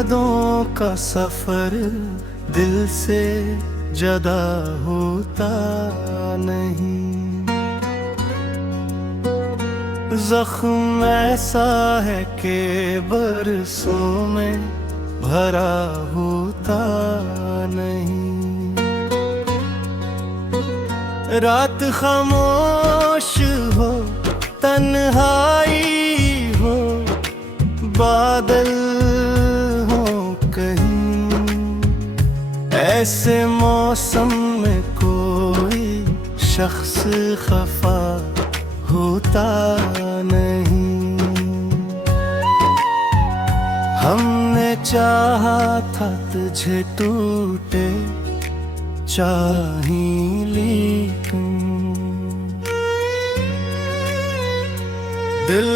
यादों का सफर दिल से जदा होता नहीं। जख्म ऐसा है कि बरसों में भरा होता नहीं। रात खामोश हो, तन्हाई हो, बादल हो कहीं, ऐसे मौसम में कोई शख्स खफा होता नहीं। हमने चाहा था तुझे टूटे चाही लेकिन दिल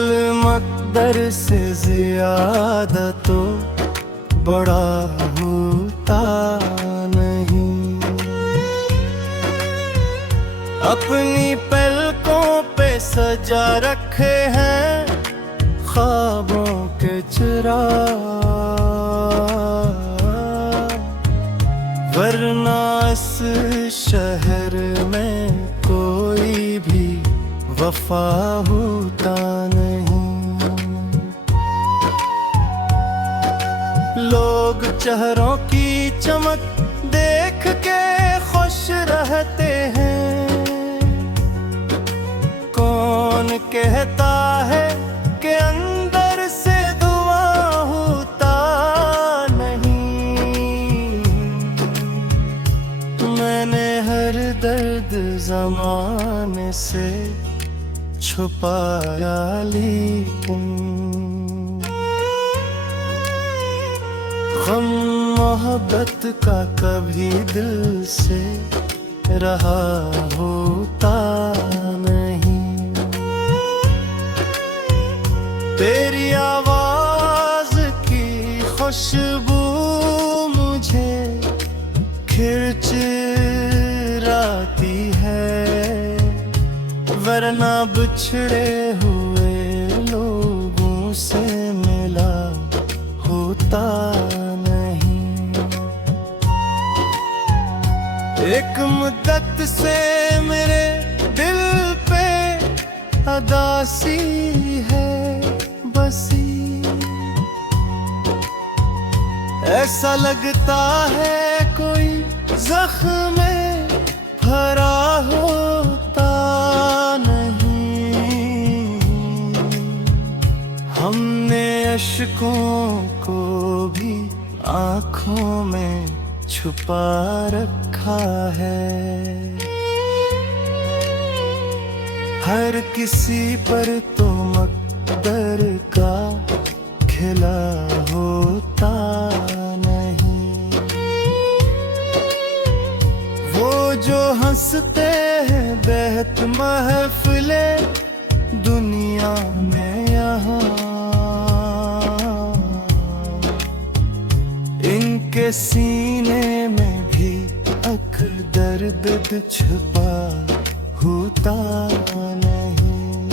मकदर से ज्यादा तो बड़ा होता नहीं। अपनी पलकों पे सजा रखे हैं ख्वाबों के चिराग, वरना इस शहर में कोई भी वफा होता नहीं। लोग चेहरों की चमक देख के खुश रहते हैं, कौन कहता है कि अंदर से दुआ होता नहीं। मैंने हर दर्द ज़माने से छुपाया लेकिन गम मोहब्बत का कभी दिल से रहा होता नहीं। तेरी आवाज की खुशबू मुझे खिंच लाती है, वरना बिछड़े हुए लोगों से मिला होता नहीं। एक मुद्दत से मेरे दिल पे अदासी है बसी, ऐसा लगता है कोई जख्म में भरा होता नहीं। हमने अश्कों को भी आँखों में छुपा रखा है, हर किसी पर तो मकदर का खिला होता नहीं। वो जो हंसते हैं बेहद महफिले दुनिया में यहाँ, इनके सीने में भी दर्द छुपा होता नहीं।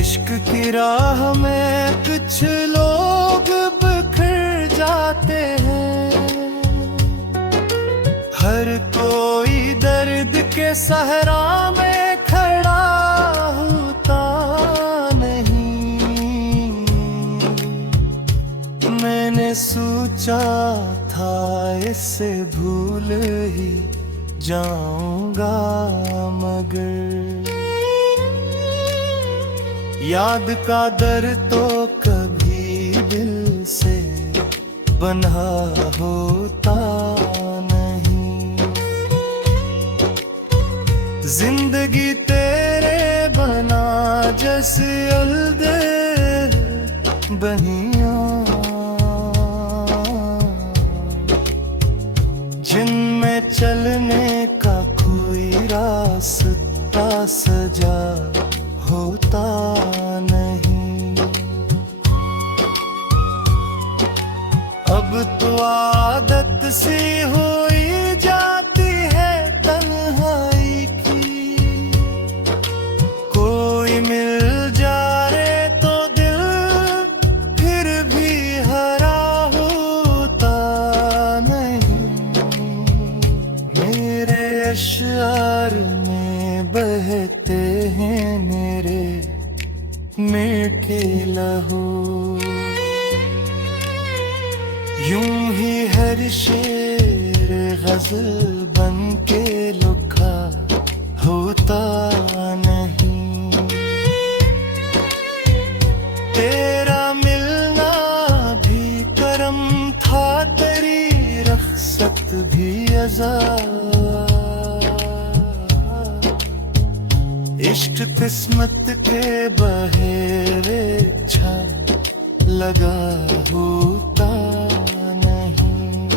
इश्क की राह में कुछ लोग बिखर जाते हैं, हर कोई दर्द के सहरा में खड़ा होता नहीं। मैंने सोचा था इससे भूल ही जाऊंगा, मगर याद का दर तो कभी दिल से बंधा होता नहीं। जिंदगी तेरे बना जैसे अलदे बहिया, जिनमें चलने का कोई रास्ता सजा होता नहीं। अब तो आदत सी हुई जाती है तन्हाई की, कोई मिल जाए तो दिल लहू। यूं ही हर शेर गजल बन के लुका होता नहीं। तेरा मिलना भी करम था, तेरी रख्सत भी अज़ा। इश्क किस्मत के बहेरे छा लगा होता नहीं।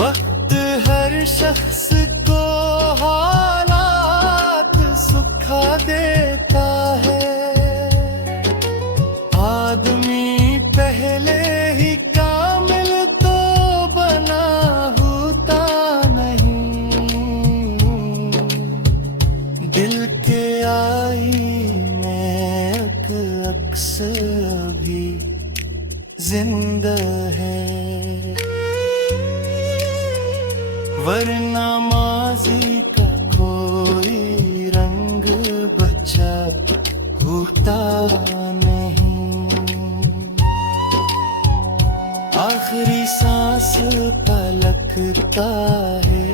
वक्त हर शख्स को हालात सुखा देता है। आदमी पहले ही कामिल तो बना होता नहीं। दिल के आईने अक्स भी जिंदा है, वरना माजी का कोई रंग बचा होता नहीं। आखिरी सांस पलकता है,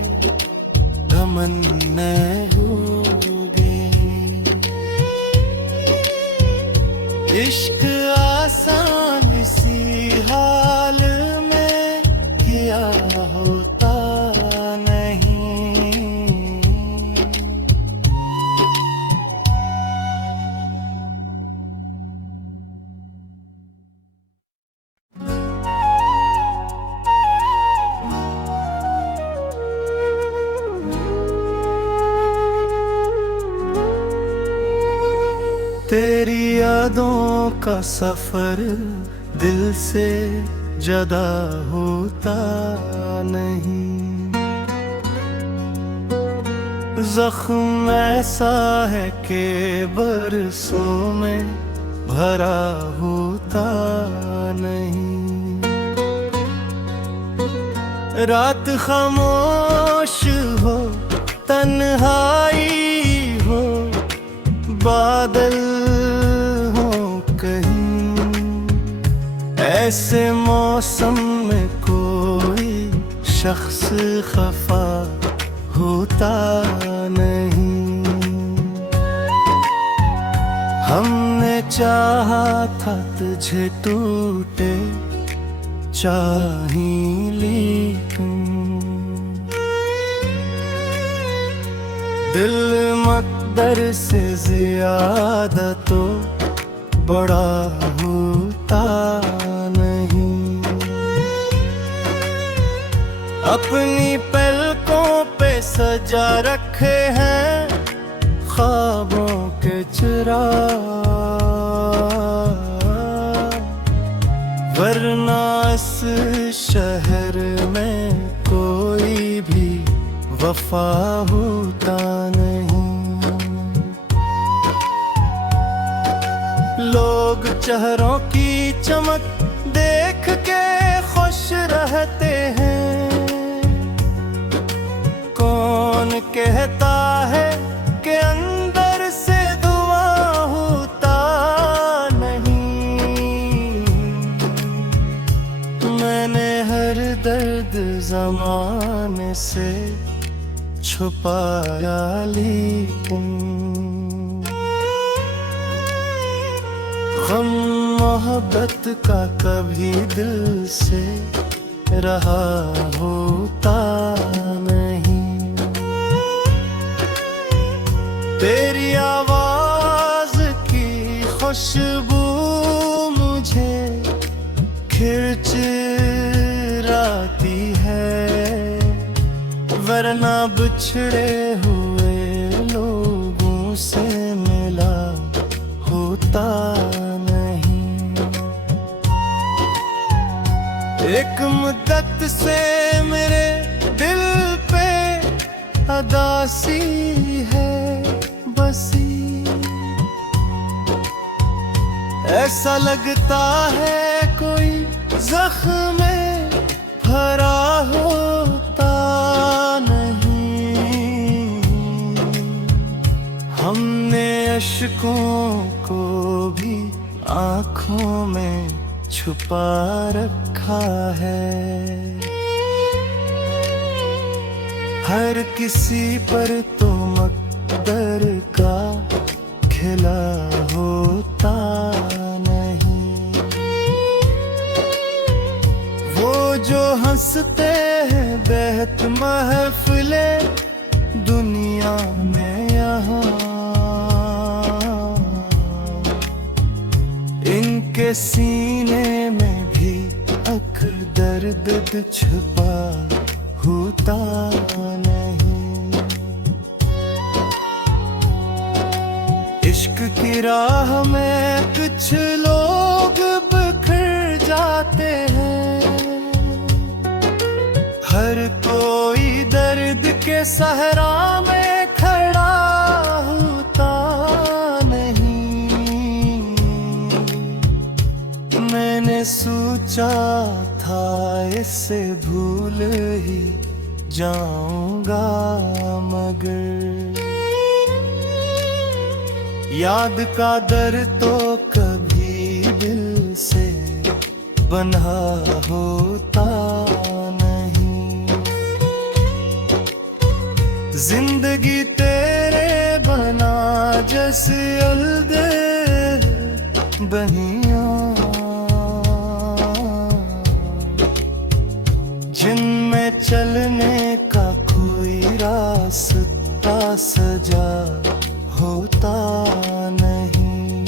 तमन्ना होगी। इश्क आसान सी हाल में किया होता नहीं। तेरी यादों का सफर दिल से जुदा होता नहीं। जख्म ऐसा है कि बरसों में भरा होता नहीं। रात खामोश हो, तन्हाई हो, बादल हो कहीं, ऐसे मौसम में कोई शख्स खफा होता नहीं। हमने चाहा था तुझे टूटे चाही, लेकिन दिल मकदर से ज्यादा तो बड़ा होता नहीं। अपनी पलकों पे सजा रखे हैं ख्वाबों के चिराग, वरना इस शहर में कोई भी वफा होता नहीं। लोग चेहरों की चमक देख के खुश रहते हैं, कौन कहता है कि अंदर से दुआ होता नहीं। मैंने हर दर्द ज़माने से छुपाया, लेकिन गम मोहब्बत का कभी दिल से रहा होता नहीं। तेरी आवाज की खुशबू मुझे खिंच लाती है, वरना बिछड़े हुए लोगों से मिला होता नहीं। एक मुद्दत से मेरे दिल पे अदासी है बसी, ऐसा लगता है कोई जख्म में भरा होता नहीं। हमने अश्कों छुपा रखा है। हर किसी पर तो मकदर का खिला होता नहीं। वो जो हंसते हैं बेहद महफिले दुनिया में यहाँ, इनके सीने में भी अक्सर दर्द छुपा होता नहीं। इश्क की राह में कुछ लोग बिखर जाते हैं। हर कोई दर्द के सहरा में खड़ा होता नहीं। मैंने सोचा था इससे भूल ही जाऊंगा, मगर याद का दर तो कभी दिल से बंधा होता नहीं। जिंदगी तेरे बना जैसे अलदे बहियां, जिनमें चलने का कोई रास्ता सजा होता नहीं।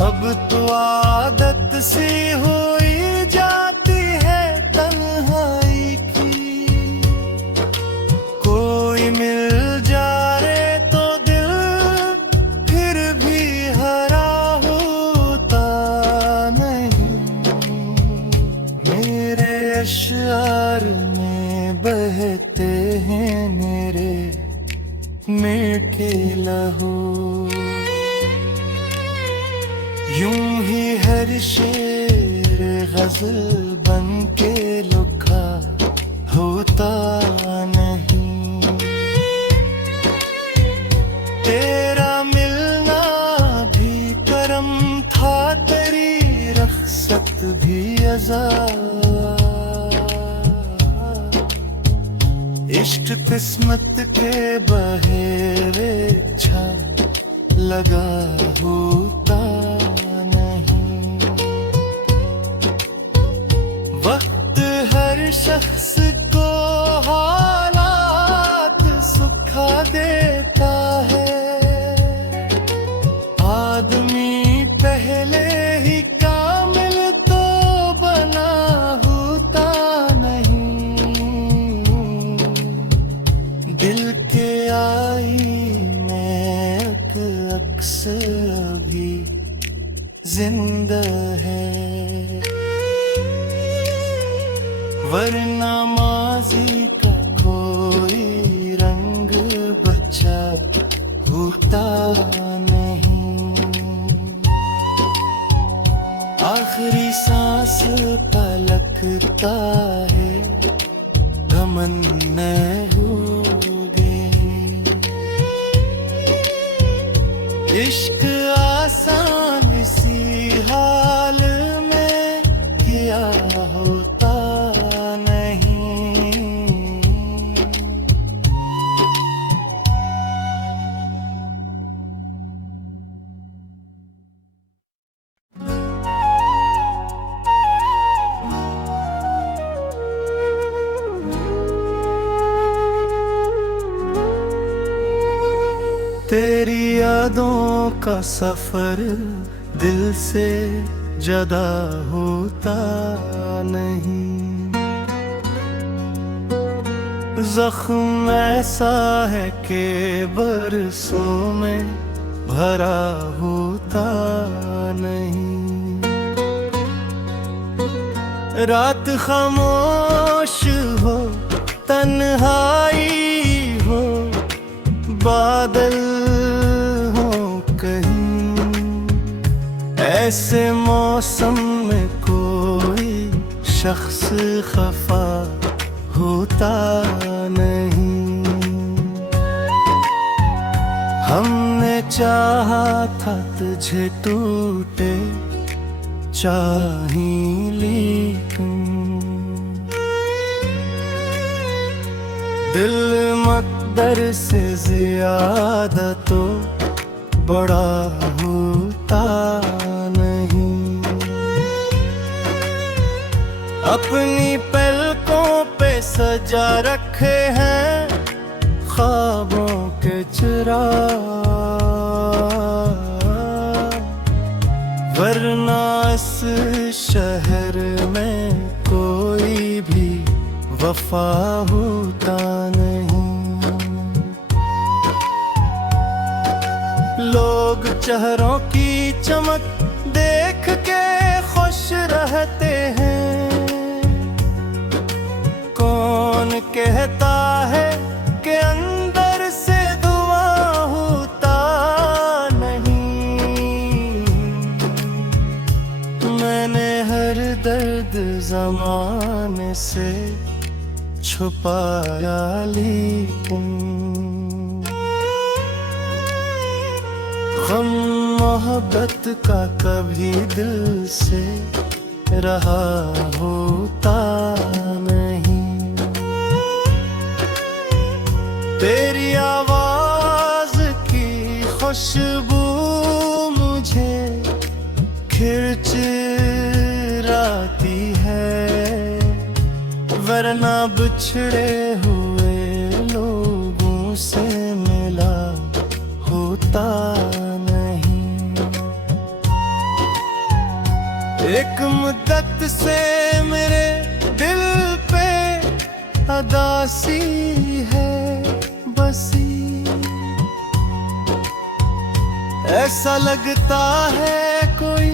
अब तो आदत सी हुई जाती है तन्हाई की। कोई मिल जाए तो दिल फिर भी हरा होता नहीं। मेरे अश्यार में बहते हैं मेरे मीठे लहू, यूं ही हर शेर गजल बन के लिखा होता नहीं। तेरा मिलना भी करम था, तेरी रख्सत भी अज़ा। इश्क किस्मत के बहेरे छा लगा होता नहीं। वक्त हर शख्स को हालात सुखा देता है। आदमी पहले ही कामिल तो बना होता नहीं। दिल के आईने अक्सर भी जिंदा है, वरना माज़ी का कोई रंग बचा होता नहीं। आखिरी सांस पलकता है तमन्ना होगी। इश्क आसान सी हाल में किया होता नहीं। तेरी यादों का सफर दिल से जुदा होता नहीं। जख्म ऐसा है कि बरसों में भरा होता नहीं। रात खामोश हो, तन्हाई हो, बादल हो कहीं, ऐसे मौसम में कोई शख्स खफा होता नहीं। हमने चाहा था था तुझे टूटे चाहिए लेकिन दिल मकदर से ज्यादा तो बड़ा होता नहीं। अपनी पलकों पे सजा रखे हैं ख्वाबों के चिराग, वरना इस शहर में कोई भी वफा होता नहीं। लोग चेहरों की चमक देख के खुश रहते हैं, कौन कहता है कि अंदर से दुआ होता नहीं। मैंने हर दर्द ज़माने से छुपाया लेकिन गम मोहब्बत का कभी दिल से रहा होता नहीं। तेरी आवाज की खुशबू मुझे खिंच लाती है, वरना बिछड़े हुए लोगों से मिला होता नहीं। एक मुद्दत से मेरे दिल पे अदासी है बसी, ऐसा लगता है कोई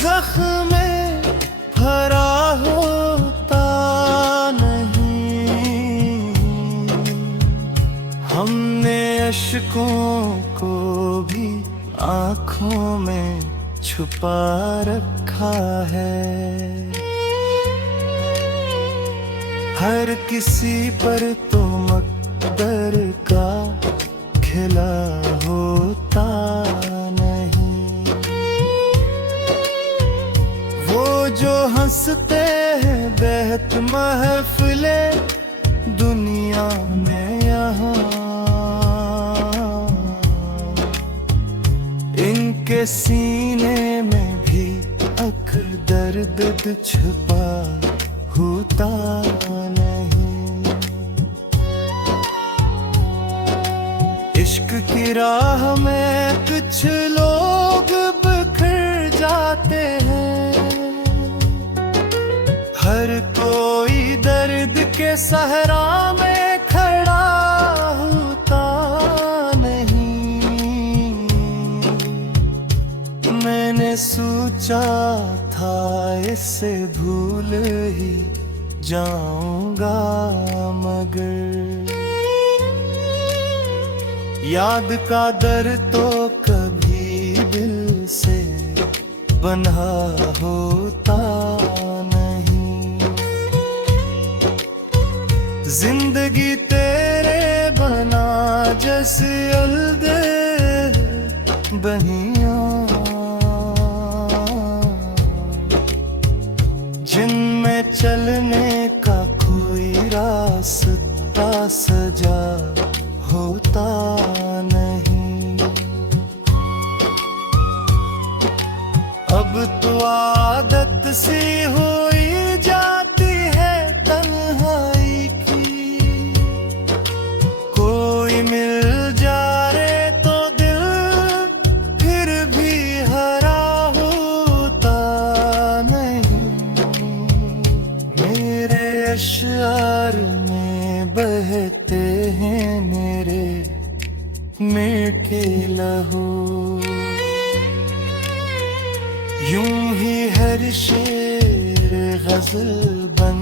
जख्म में भरा होता नहीं। हमने अश्कों को भी आँखों में छुपा रखा है, हर किसी पर तो मकदर का खिला होता नहीं। वो जो हंसते हैं बेहद महफिले दुनिया में यहाँ, इनके सीने में भी दर्द छुपा होता नहीं। इश्क की राह में कुछ लोग बिखर जाते हैं, हर कोई दर्द के सहरा में खड़ा होता नहीं। मैंने सोचा था इससे भूल ही जाऊंगा, मगर याद का दर तो कभी दिल से बंधा होता नहीं। जिंदगी तेरे बना जैसे अलदे बहिया, जिनमें चलने का कोई रास्ता सजा होता नहीं। अब तो आदत सी हुई जाती है तन्हाई की, कोई मिल जाए तो दिल फिर भी हरा होता नहीं। मेरे अश्यार में बहते हैं मेरे मीठे लहू, यूं ही हर शेर गजल बन